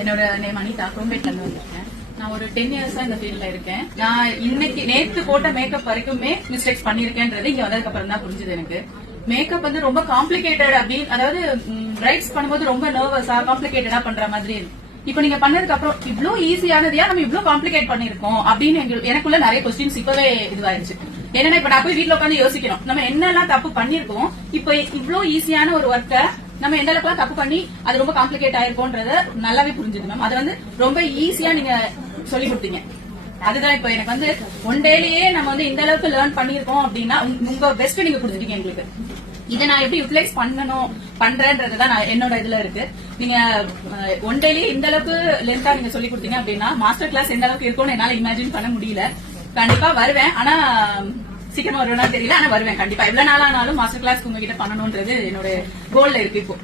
என்னோட நேம் அனிதா, குரோம்பேட்ல இருந்து வந்திருக்கேன். நான் ஒரு 10 இயர்ஸா இந்த ஃபீல்ட்ல இருக்கேன். நான் இன்னைக்கு நேத்து போட்ட மேக்கப் வரைக்குமே மிஸ்டேக்ஸ் பண்ணிருக்கேன்றது இங்க வந்ததுக்கு அப்புறம் தான் புரிஞ்சுது எனக்கு. மேக்கப் வந்து ரொம்ப காம்ப்ளிகேட்டட் அப்படின்னு, அதாவது பிரைட்ஸ் பண்ணும்போது ரொம்ப நர்வஸா காம்ப்ளிகேட்டடா பண்ற மாதிரி இருக்கு. இப்ப நீங்க பண்ணதுக்கு அப்புறம் இவ்ளோ ஈஸியானதையா நம்ம இவ்ளோ காம்ப்ளிகேட் பண்ணிருக்கோம் அப்படின்னு எனக்குள்ள நிறைய கொஸ்டின்ஸ் இப்பவே இதுவாயிருச்சு. என்னன்னா இப்ப நான் போய் வீட்டுல உட்காந்து யோசிக்கணும், நம்ம என்னெல்லாம் தப்பு பண்ணிருக்கோம், இப்ப இவ்ளோ ஈஸியான ஒரு ஒர்க்கை நம்ம எந்த அளவுக்கு தப்பு பண்ணி அது ரொம்ப காம்ப்ளிகேட் ஆயிருக்கோன்றத நல்லாவே புரிஞ்சுது மேம். அது வந்து ரொம்ப ஈஸியா நீங்க சொல்லி கொடுத்தீங்க. அதுதான் இப்ப எனக்கு வந்து ஒன் டேலயே நம்ம வந்து இந்த அளவுக்கு லேர்ன் பண்ணிருக்கோம் அப்படின்னா உங்க பெஸ்ட் நீங்க கொடுத்துட்டீங்க எங்களுக்கு. இதை நான் எப்படி யூட்டிலைஸ் பண்றேன்றதுதான் என்னோட இதுல இருக்கு. நீங்க ஒன் டேலயே இந்த அளவுக்கு லென்த்தா நீங்க சொல்லி கொடுத்தீங்க அப்படின்னா மாஸ்டர் கிளாஸ் எந்த அளவுக்கு இருக்கும்னு என்னால இமேஜின் பண்ண முடியல. கண்டிப்பா வருவேன், ஆனா சீக்கிரமா வருவேனா தெரியல, ஆனா வருவேன் கண்டிப்பா. எவ்வளவு நாளானாலும் மாஸ்டர் கிளாஸ் உங்ககிட்ட பண்ணணும்ன்றது என்னோட கோல்ல இருக்கு இப்போ.